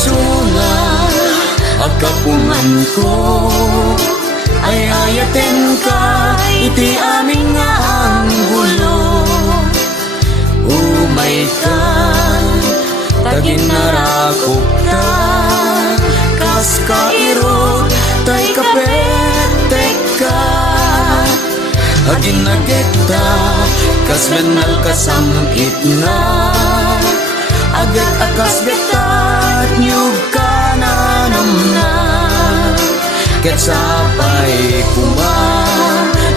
suna akapungan ko ay ayaten ka iti aming nga ang gulo. Umay ka tagin narakop ta kas kairo tay kapetek ka agin nagekta kas menal kasamkit na agad akas betat nyug ka nanamna ket sapay kuma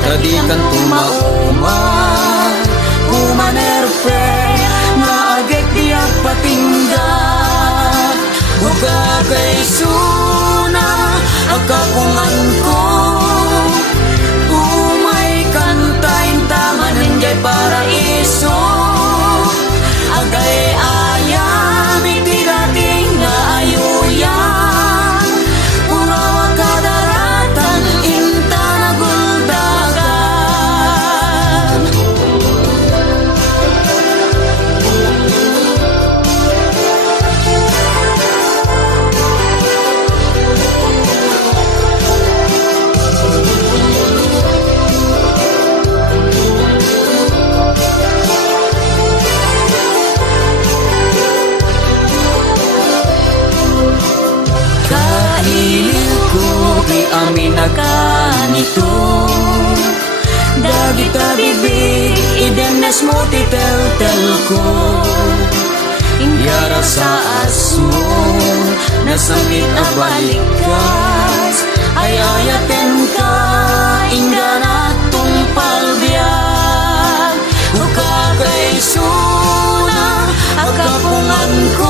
kadikan tumauma kumanerpe na agek diak patingga buka kay suna akapungan ko umay kantain taman enjay paraiso agay ayam iti dating nga ayuyan urawa kadaratan inta naguldagan. Amin akanito dagita bibig idenes mo titel-tel ko yara sa aso nasangit a balikas ay ayaten ka ingga na tumpal biag uka kay suna akapungan ko